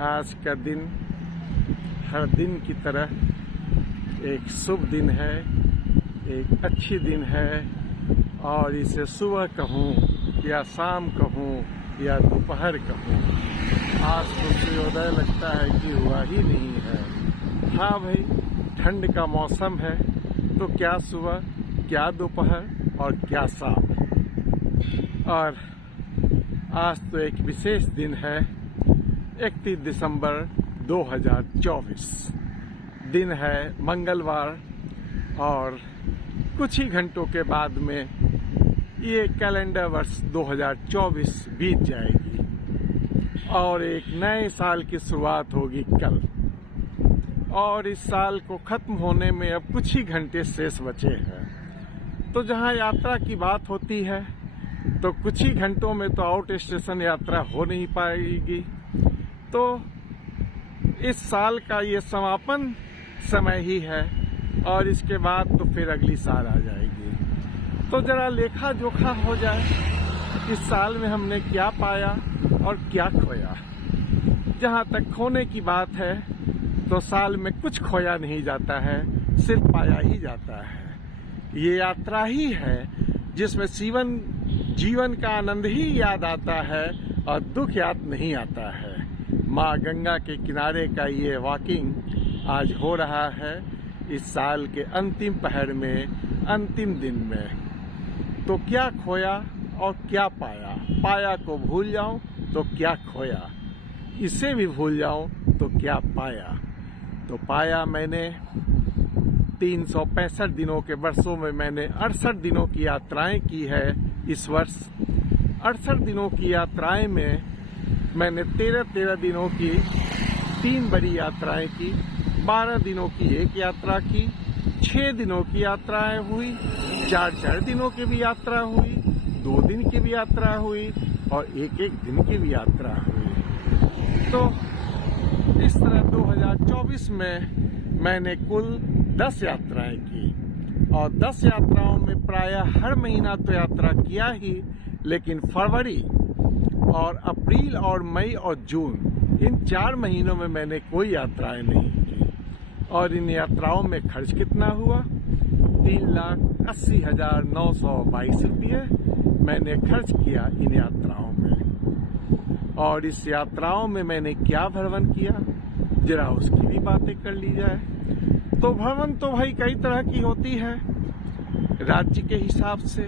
आज का दिन हर दिन की तरह एक शुभ दिन है, एक अच्छी दिन है और इसे सुबह कहूँ या शाम कहूँ या दोपहर कहूँ, आज तो सूर्योदय लगता है कि हुआ ही नहीं है। हाँ भाई, ठंड का मौसम है तो क्या सुबह, क्या दोपहर और क्या शाम। और आज तो एक विशेष दिन है, 31 दिसंबर 2024 दिन है, मंगलवार। और कुछ ही घंटों के बाद में ये कैलेंडर वर्ष 2024 बीत जाएगी और एक नए साल की शुरुआत होगी कल। और इस साल को खत्म होने में अब कुछ ही घंटे शेष बचे हैं। तो जहाँ यात्रा की बात होती है तो कुछ ही घंटों में तो आउट स्टेशन यात्रा हो नहीं पाएगी। तो इस साल का ये समापन समय ही है और इसके बाद तो फिर अगली साल आ जाएगी। तो जरा लेखा जोखा हो जाए, इस साल में हमने क्या पाया और क्या खोया। जहाँ तक खोने की बात है तो साल में कुछ खोया नहीं जाता है, सिर्फ पाया ही जाता है। ये यात्रा ही है जिसमें जीवन का आनंद ही याद आता है और दुख याद नहीं आता है। माँ गंगा के किनारे का ये वॉकिंग आज हो रहा है इस साल के अंतिम पहर में, अंतिम दिन में। तो क्या खोया और क्या पाया। पाया को भूल जाऊं तो क्या खोया, इसे भी भूल जाऊं तो क्या पाया। तो पाया मैंने 365 दिनों के वर्षों में मैंने 68 दिनों की यात्राएं की है। इस वर्ष 68 दिनों की यात्राएं में मैंने 13 दिनों की 3 बड़ी यात्राएं की, 12 दिनों की एक यात्रा की, 6 दिनों की यात्राएं हुई, 4 दिनों की भी यात्रा हुई, 2 दिन की भी यात्रा हुई और एक दिन की भी यात्रा हुई। तो इस तरह 2024 में मैंने कुल 10 यात्राएं की और 10 यात्राओं में प्रायः हर महीना तो यात्रा किया ही, लेकिन फरवरी और अप्रैल और मई और जून इन 4 महीनों में मैंने कोई यात्राएं नहीं की। और इन यात्राओं में खर्च कितना हुआ? 3,80,922 रुपये मैंने खर्च किया इन यात्राओं में। और इस यात्राओं में मैंने क्या भ्रमण किया, जरा उसकी भी बातें कर ली जाए। तो भ्रमण तो भाई कई तरह की होती है, राज्य के हिसाब से,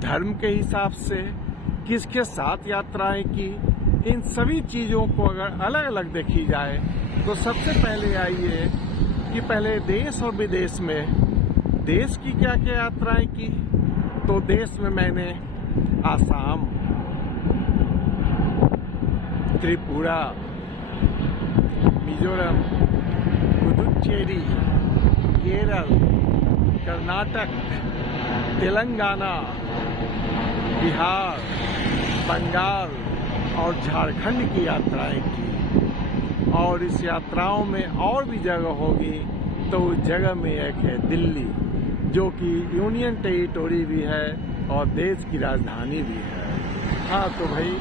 धर्म के हिसाब से, किसके साथ यात्राएं की, इन सभी चीज़ों को अगर अलग अलग देखी जाए तो सबसे पहले आइए कि पहले देश और विदेश में देश की क्या क्या यात्राएं की। तो देश में मैंने आसाम, त्रिपुरा, मिजोरम, पुडुचेरी, केरल, कर्नाटक, तेलंगाना, बिहार, बंगाल और झारखंड की यात्राएं की। और इस यात्राओं में और भी जगह होगी, तो उस जगह में एक है दिल्ली, जो कि यूनियन टेरिटोरी भी है और देश की राजधानी भी है। हाँ, तो भाई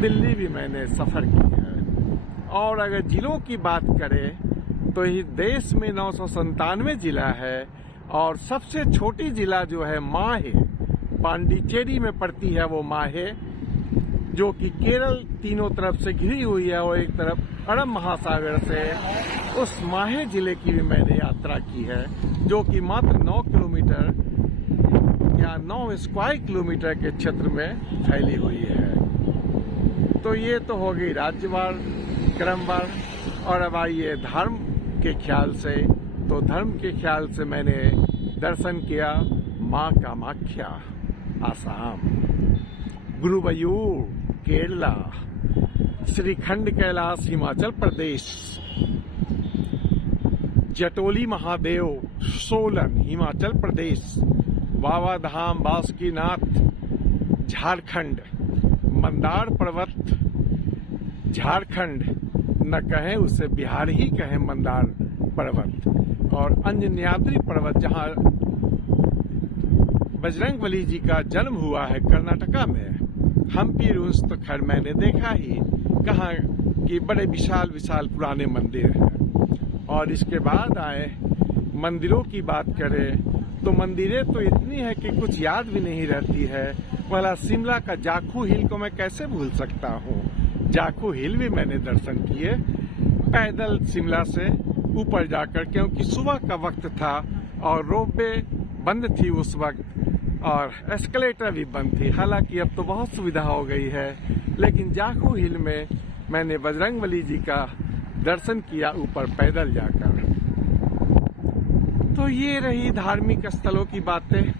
दिल्ली भी मैंने सफ़र की है। और अगर जिलों की बात करें तो इस देश में 997 जिला है और सबसे छोटी जिला जो है माहे, पांडिचेरी में पड़ती है वो माहे, जो कि केरल तीनों तरफ से घिरी हुई है और एक तरफ अरब महासागर से। उस माहे जिले की भी मैंने यात्रा की है, जो कि मात्र 9 किलोमीटर या 9 स्क्वायर किलोमीटर के क्षेत्र में फैली हुई है। तो ये तो हो गई राज्यवार, क्रमवार। और अब आइए धर्म के ख्याल से। तो धर्म के ख्याल से मैंने दर्शन किया माँ कामाख्या आसाम, गुरुवायूर केरला, श्रीखंड कैलाश हिमाचल प्रदेश, जटोली महादेव सोलन हिमाचल प्रदेश, बाबा धाम बासुकीनाथ झारखंड, मंदार पर्वत झारखंड, न कहें उसे बिहार ही कहें मंदार पर्वत, और अंजन्याद्री पर्वत जहाँ बजरंगबली जी का जन्म हुआ है कर्नाटका में, हम्पी रूंस तो खैर मैंने देखा ही, कहाँ कि बड़े विशाल विशाल पुराने मंदिर हैं। और इसके बाद आए मंदिरों की बात करें तो मंदिरें तो इतनी है कि कुछ याद भी नहीं रहती है। भला शिमला का जाखू हिल को मैं कैसे भूल सकता हूँ। जाखू हिल भी मैंने दर्शन किए पैदल शिमला से ऊपर जाकर, क्योंकि सुबह का वक्त था और रोपवे बंद थी उस वक्त और एस्केलेटर भी बंद थी। हालांकि अब तो बहुत सुविधा हो गई है, लेकिन जाखू हिल में मैंने बजरंगबली जी का दर्शन किया ऊपर पैदल जाकर। तो ये रही धार्मिक स्थलों की बातें।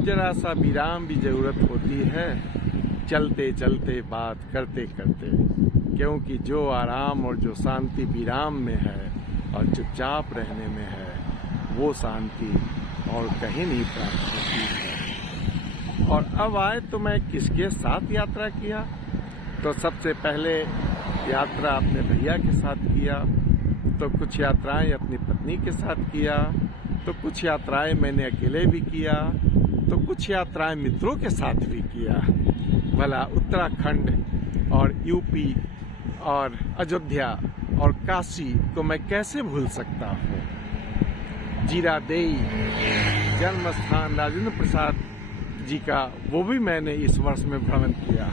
जरा सा विराम भी जरूरत होती है, चलते चलते बात करते करते, क्योंकि जो आराम और जो शांति विराम में है और चुपचाप रहने में है, वो शांति और कहीं नहीं प्राप्त होती है। और अब आए तो मैं किसके साथ यात्रा किया, तो सबसे पहले यात्रा अपने भैया के साथ किया, तो कुछ यात्राएं अपनी पत्नी के साथ किया, तो कुछ यात्राएं मैंने अकेले भी किया, तो कुछ यात्राएं मित्रों के साथ भी किया। भला उत्तराखंड और यूपी और अयोध्या और काशी को मैं कैसे भूल सकता हूँ। जीरादेई जन्म स्थान राजेंद्र प्रसाद जी का वो भी मैंने इस वर्ष में भ्रमण किया।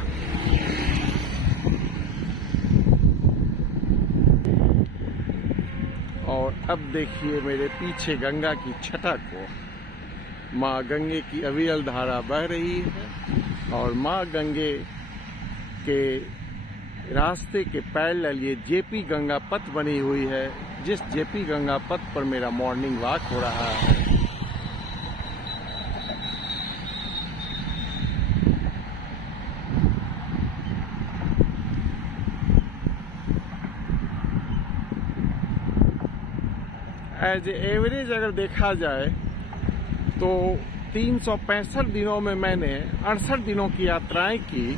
और अब देखिए मेरे पीछे गंगा की छटा को, माँ गंगे की अविरल धारा बह रही है और माँ गंगे के रास्ते के पैरेलल ये जेपी गंगा पथ बनी हुई है, जिस जेपी गंगा पथ पर मेरा मॉर्निंग वॉक हो रहा है। एज एवरेज अगर देखा जाए तो 365 दिनों में मैंने 68 दिनों की यात्राएं की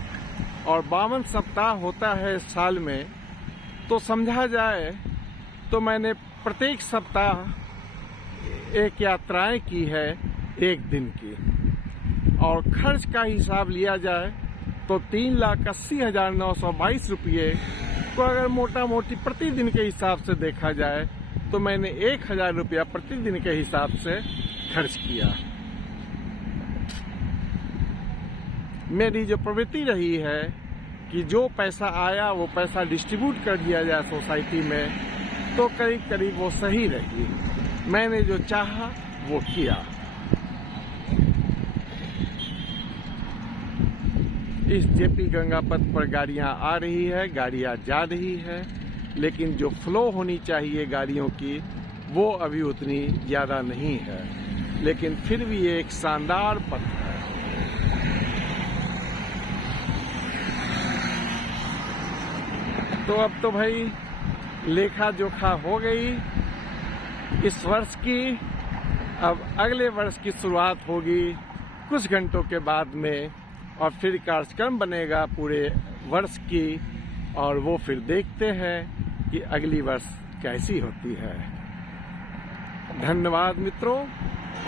और 52 सप्ताह होता है साल में, तो समझा जाए तो मैंने प्रत्येक सप्ताह एक यात्राएं की है एक दिन की। और खर्च का हिसाब लिया जाए तो 3,80,922 रुपये को अगर मोटा मोटी प्रतिदिन के हिसाब से देखा जाए तो मैंने 1,000 रुपया प्रतिदिन के हिसाब से खर्च किया। मेरी जो प्रवृत्ति रही है कि जो पैसा आया वो पैसा डिस्ट्रीब्यूट कर दिया जाए सोसाइटी में, तो करीब करीब वो सही रही। मैंने जो चाहा वो किया। इस जेपी गंगा पथ पर गाड़ियां आ रही है, गाड़ियां जा रही है, लेकिन जो फ्लो होनी चाहिए गाड़ियों की वो अभी उतनी ज्यादा नहीं है, लेकिन फिर भी ये एक शानदार पथ है। तो अब तो भाई लेखा जोखा हो गई इस वर्ष की। अब अगले वर्ष की शुरुआत होगी कुछ घंटों के बाद में, और फिर कार्यक्रम बनेगा पूरे वर्ष की, और वो फिर देखते हैं कि अगली वर्ष कैसी होती है। धन्यवाद मित्रों,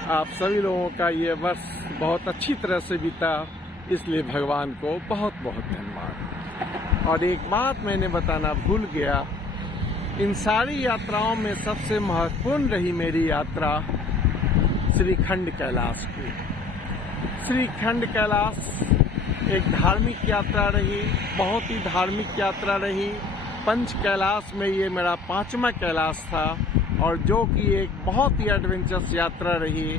आप सभी लोगों का ये वर्ष बहुत अच्छी तरह से बीता, इसलिए भगवान को बहुत बहुत धन्यवाद। और एक बात मैंने बताना भूल गया, इन सारी यात्राओं में सबसे महत्वपूर्ण रही मेरी यात्रा श्रीखंड कैलाश की। श्रीखंड कैलाश एक धार्मिक यात्रा रही, बहुत ही धार्मिक यात्रा रही। पंच कैलाश में ये मेरा 5वां कैलाश था, और जो कि एक बहुत ही एडवेंचरस यात्रा रही,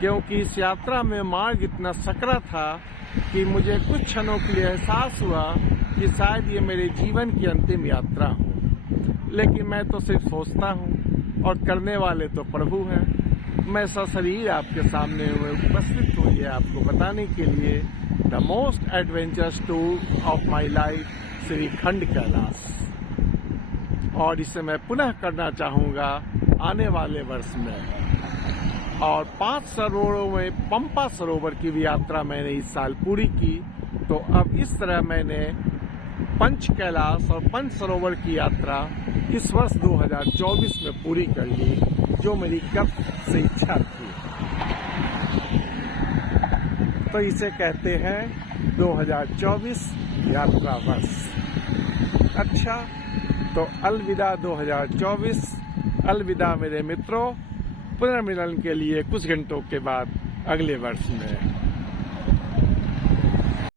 क्योंकि इस यात्रा में मार्ग इतना सकरा था कि मुझे कुछ क्षणों के लिए एहसास हुआ कि शायद ये मेरे जीवन की अंतिम यात्रा हो। लेकिन मैं तो सिर्फ सोचता हूँ और करने वाले तो प्रभु हैं। मैं सशरीर आपके सामने हुए उपस्थित हूँ ये आपको बताने के लिए the most adventurous tour of my life shrikhand Kailash. और इसे मैं पुनः करना चाहूँगा आने वाले वर्ष में। और 5 सरोवरों में पंपा सरोवर की भी यात्रा मैंने इस साल पूरी की, तो अब इस तरह मैंने पंच कैलाश और पंच सरोवर की यात्रा इस वर्ष 2024 में पूरी कर ली, जो मेरी कब से इच्छा थी। तो इसे कहते हैं 2024 यात्रा वर्ष। अच्छा, तो अलविदा 2024, अलविदा मेरे मित्रों। पुनर्मिलन के लिए कुछ घंटों के बाद अगले वर्ष में।